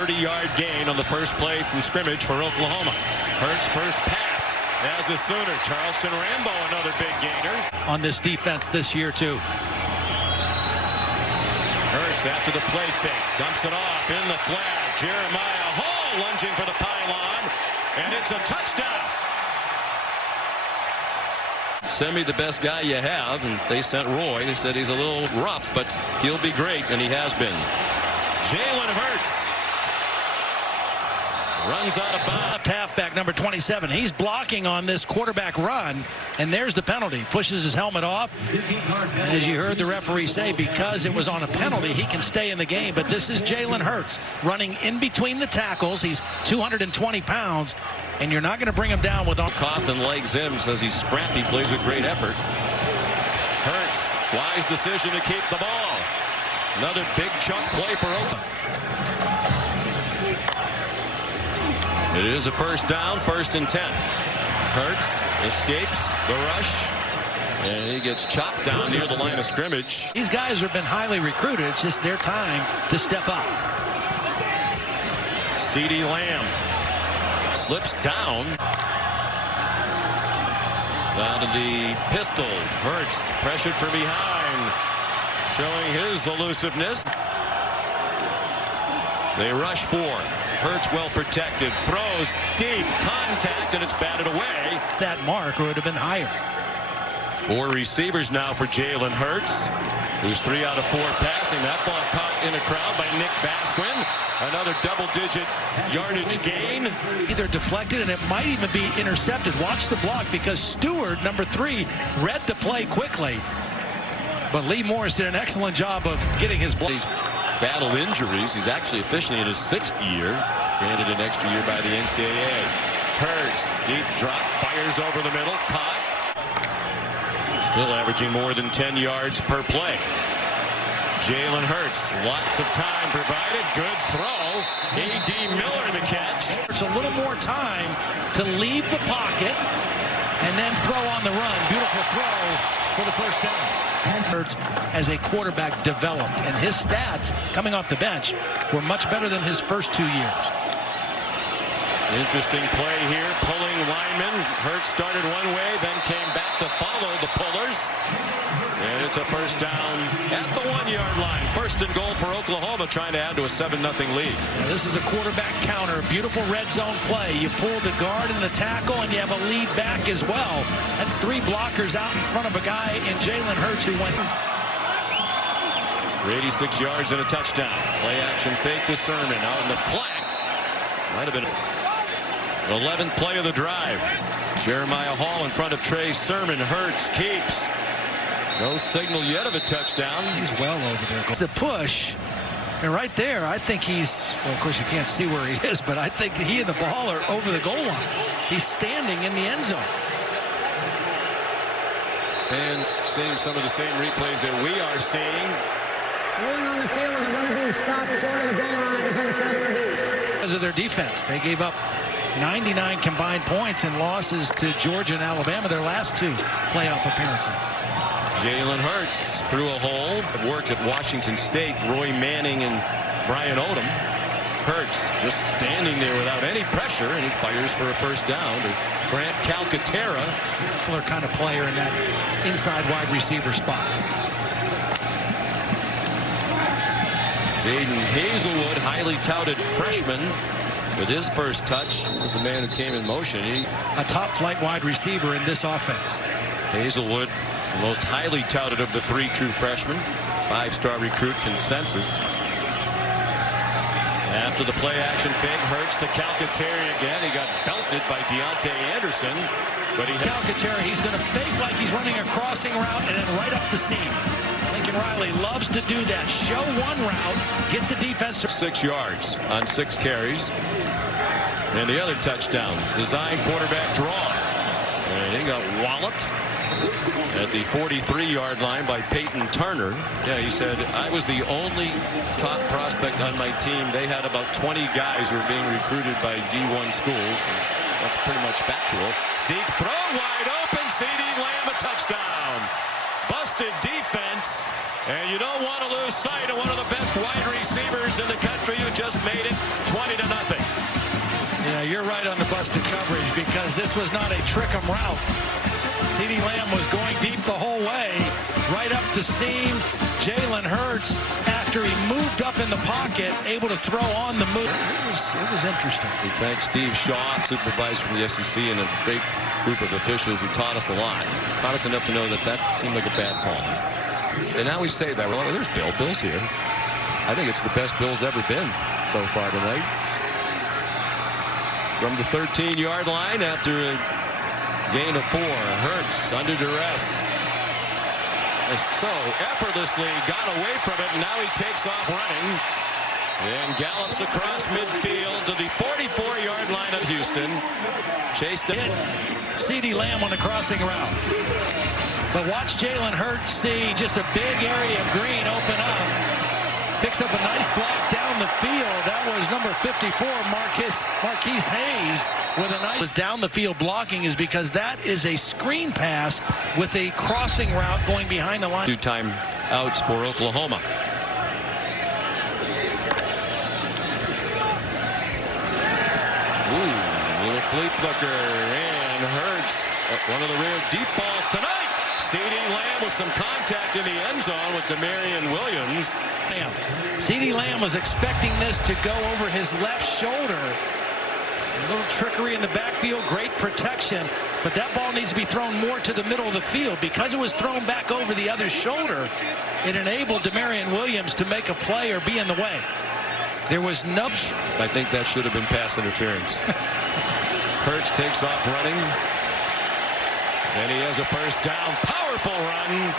30-yard gain on the first play from scrimmage for Oklahoma. Hurts first pass as a Sooner. Charleston Rambo, another big gainer. On this defense this year, too. Hurts after the play fake. Dumps it off in the flag. Jeremiah Hall lunging for the pylon. And it's a touchdown. Send me the best guy you have. And they sent Roy. They said he's a little rough, but he'll be great. And he has been. Jalen Hurts runs out of bounds. Left halfback number 27. He's blocking on this quarterback run, and there's the penalty. Pushes his helmet off. And as you heard the referee say, because it was on a penalty, he can stay in the game. But this is Jalen Hurts running in between the tackles. He's 220 pounds, and you're not going to bring him down with Coughlin legs him, says he's scrappy, plays with great effort. Hurts, wise decision to keep the ball. Another big chunk play for Oklahoma. It is a first down, 1st and 10. Hurts escapes the rush, and he gets chopped down near the line of scrimmage. These guys have been highly recruited. It's just their time to step up. CeeDee Lamb slips down. Down to the pistol. Hurts pressured from behind, showing his elusiveness. They rush 4. Hurts well protected, throws deep, contact, and it's batted away. That mark would have been higher. 4 receivers now for Jalen Hurts, who's 3 out of 4 passing. That ball caught in a crowd by Nick Basquin. Another double-digit yardage gain. Either deflected, and it might even be intercepted. Watch the block, because Stewart, number 3, read the play quickly. But Lee Morris did an excellent job of getting his block. He's battled injuries. He's actually officially in his 6th year, granted an extra year by the NCAA. Hurts, deep drop, fires over the middle, caught. Still averaging more than 10 yards per play. Jalen Hurts, lots of time provided. Good throw. A.D. Miller the catch. It's a little more time to leave the pocket and then throw on the run. Beautiful throw for the first down. Hurts, as a quarterback, developed, and his stats coming off the bench were much better than his first 2 years. Interesting play here, pulling lineman. Hurts started one way, then came back to follow the pullers. And it's a first down at the 1-yard line. 1st and goal for Oklahoma, trying to add to a 7-0 lead. Now, this is a quarterback counter, beautiful red zone play. You pull the guard and the tackle, and you have a lead back as well. That's 3 blockers out in front of a guy in Jalen Hurts, who went for 86 yards and a touchdown. Play action fake to Sermon out in the flat. Might have been 11th play of the drive. Jeremiah Hall in front of Trey Sermon. Hurts keeps. No signal yet of a touchdown. He's well over there. The push, and right there, I think he's, well, of course you can't see where he is, but I think he and the ball are over the goal line. He's standing in the end zone. Fans seeing some of the same replays that we are seeing. Everyone on the field is going to be stopped short of the goal line is on the field review. Because of their defense, they gave up 99 combined points in losses to Georgia and Alabama, their last 2 playoff appearances. Jalen Hurts through a hole. Worked at Washington State. Roy Manning and Brian Odom. Hurts just standing there without any pressure, and he fires for a first down to Grant Calcaterra. Similar kind of player in that inside wide receiver spot. Jaden Hazelwood, highly touted freshman, with his first touch was the man who came in motion. A top flight wide receiver in this offense. Hazelwood, the most highly touted of the 3 true freshmen. 5-star recruit consensus. After the play action fake, Hurts to Calcaterra again. He got belted by Deontay Anderson, but Calcaterra, he's going to fake like he's running a crossing route and then right up the seam. Lincoln Riley loves to do that. Show one route, get the defense. 6 yards on 6 carries. And the other touchdown, design quarterback draw. And he got walloped at the 43-yard line by Peyton Turner. Yeah, he said, I was the only top prospect on my team. They had about 20 guys who were being recruited by D1 schools. And that's pretty much factual. Deep throw, wide open. CeeDee Lamb, a touchdown. Busted defense. And you don't want to lose sight of one of the best wide receivers in the country who just made it adjusted coverage because this was not a trick 'em route. CeeDee Lamb was going deep the whole way, right up the seam. Jalen Hurts, after he moved up in the pocket, able to throw on the move. It was interesting. We thank Steve Shaw, supervisor from the SEC, and a great group of officials who taught us a lot. Taught us enough to know that that seemed like a bad call. And now we say that, well, there's Bill. Bill's here. I think it's the best Bill's ever been so far tonight. From the 13-yard line after a gain of 4. Hurts under duress. So effortlessly got away from it, and now he takes off running and gallops across midfield to the 44-yard line of Houston. Chased in. CeeDee Lamb on the crossing route. But watch Jalen Hurts see just a big area of green open up. Picks up a nice block down the field. That was number 54, Marquise Hayes, with a nice down the field blocking, is because that is a screen pass with a crossing route going behind the line. 2 timeouts for Oklahoma. Ooh, little flea flicker, and Hurts, one of the rare deep balls tonight. CeeDee Lamb with some contact in the end zone with Demarion Williams. CeeDee Lamb was expecting this to go over his left shoulder. A little trickery in the backfield, great protection, but that ball needs to be thrown more to the middle of the field. Because it was thrown back over the other shoulder, it enabled Demarion Williams to make a play or be in the way. There was no... I think that should have been pass interference. Hurts takes off running. And he has a first down. Powerful run.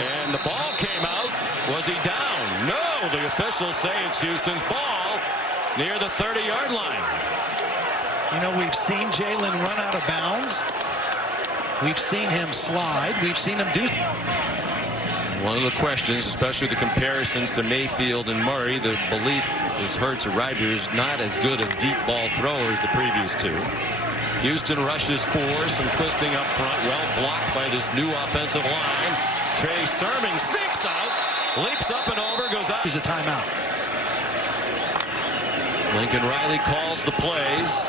And the ball came out. Was he down? No. The officials say it's Houston's ball near the 30-yard line. You know, we've seen Jalen run out of bounds. We've seen him slide. We've seen him do... One of the questions, especially the comparisons to Mayfield and Murray, the belief is Hurts, a rider, is not as good a deep ball thrower as the previous 2. Houston rushes 4, some twisting up front, well blocked by this new offensive line. Trey Sermon sneaks out, leaps up and over, goes out. Here's a timeout. Lincoln Riley calls the plays.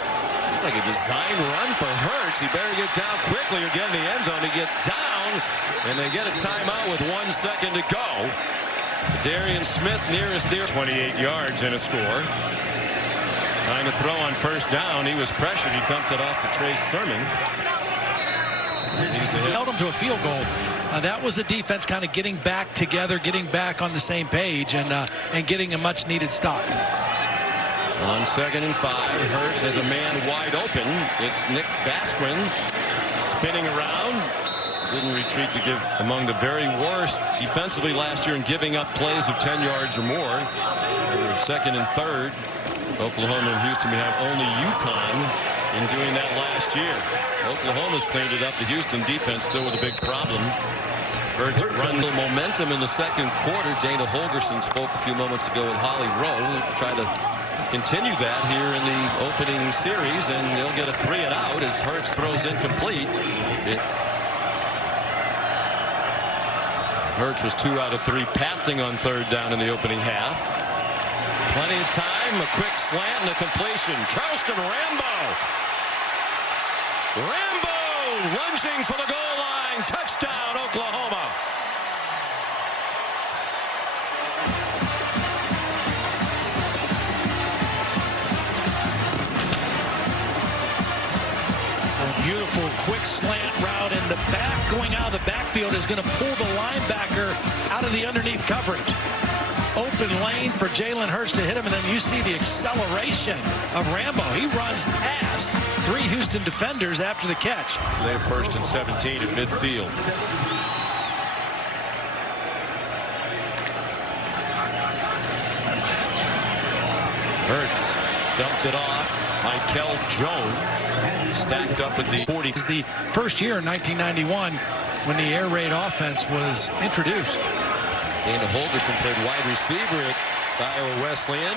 Like a design run for Hurts. He better get down quickly or get in the end zone. He gets down, and they get a timeout with 1 second to go. Darian Smith nearest there. 28 yards and a score. Trying to throw on first down. He was pressured. He dumped it off to Trey Sermon. Held him to a field goal. That was a defense kind of getting back together, getting back on the same page, and getting a much-needed stop. On 2nd and 5, Hurts has a man wide open. It's Nick Basquin spinning around. Didn't retreat to give among the very worst defensively last year in giving up plays of 10 yards or more. 2nd and 3rd. Oklahoma and Houston have only UConn in doing that last year. Oklahoma's cleaned it up. The Houston defense still with a big problem. Hurts run the momentum in the 2nd quarter. Dana Holgerson spoke a few moments ago at Holly Rowe. Try to continue that here in the opening series, and they'll get a 3 and out as Hurts throws incomplete. Hurts was 2 out of 3 passing on 3rd down in the opening half. Plenty of time, a quick slant and a completion. Charleston Rambo. Rambo lunging for the goal line. Touchdown, Oklahoma. A beautiful quick slant route in the back. Going out of the backfield is going to pull the linebacker out of the underneath coverage. Open lane for Jalen Hurts to hit him, and then you see the acceleration of Rambo. He runs past 3 Houston defenders after the catch. They have 1st and 17 at midfield. Hurts dumped it off. Michael Jones stacked up at the 40. It's the first year in 1991 when the air raid offense was introduced. Dana Holgerson played wide receiver at Iowa Wesleyan.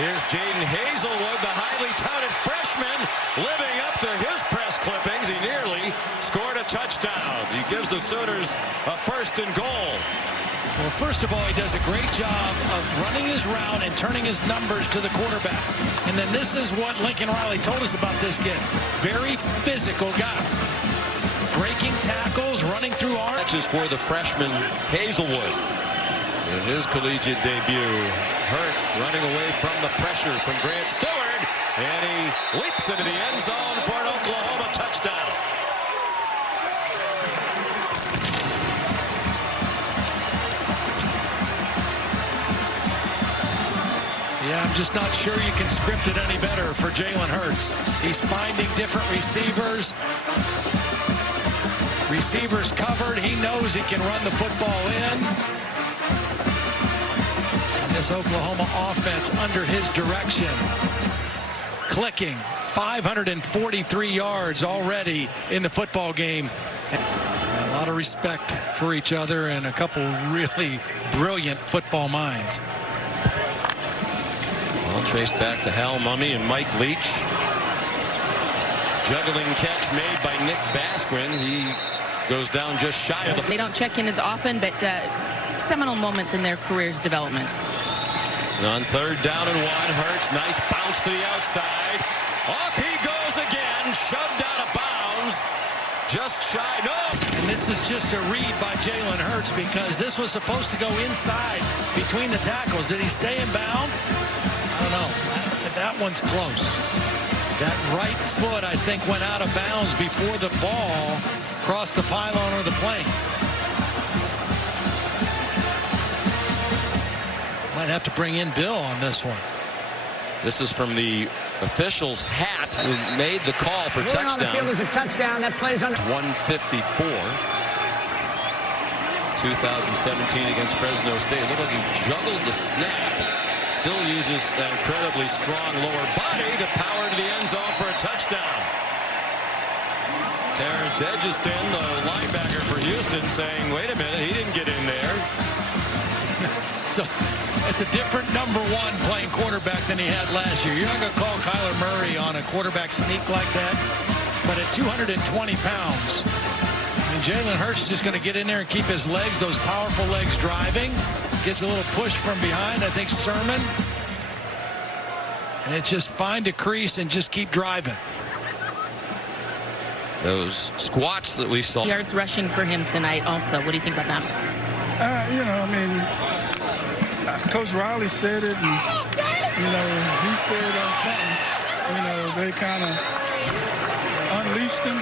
Here's Jaden Hazelwood, the highly touted freshman, living up to his press clippings. He nearly scored a touchdown. He gives the Sooners a 1st and goal. Well, first of all, he does a great job of running his route and turning his numbers to the quarterback. And then this is what Lincoln Riley told us about this kid. Very physical guy. Breaking tackles, running through arms. Matches for the freshman Hazelwood. In his collegiate debut, Hurts running away from the pressure from Grant Stewart. And he leaps into the end zone for an Oklahoma touchdown. Yeah, I'm just not sure you can script it any better for Jalen Hurts. He's finding different receivers. Receivers covered. He knows he can run the football in. And this Oklahoma offense under his direction. Clicking. 543 yards already in the football game. A lot of respect for each other and a couple really brilliant football minds. Well, traced back to Hal Mummy and Mike Leach. Juggling catch made by Nick Basquin. He goes down just shy of the... They don't check in as often, but seminal moments in their career's development. On third down and 1, Hurts. Nice bounce to the outside. Off he goes again. Shoved out of bounds. Just shy. No. And this is just a read by Jalen Hurts because this was supposed to go inside between the tackles. Did he stay in bounds? I don't know. That one's close. That right foot, I think, went out of bounds before the ball crossed the pylon or the plane. Might have to bring in Bill on this one. This is from the official's hat who made the call for touchdown. On the field is a touchdown. That plays on 154. 2017 against Fresno State. Looked like he juggled the snap. Still uses that incredibly strong lower body to power to the end zone for a touchdown. Terrence Edgeston, the linebacker for Houston, saying, wait a minute, he didn't get in there. So it's a different number 1 playing quarterback than he had last year. You're not going to call Kyler Murray on a quarterback sneak like that. But at 220 pounds, and Jalen Hurts is just going to get in there and keep his legs, those powerful legs, driving. Gets a little push from behind, I think, Sermon. And it's just find a crease and just keep driving. Those squats that we saw. Yards rushing for him tonight also. What do you think about that? You know, I mean, Coach Riley said it, and, you know, he said something. You know, they kind of unleashed him.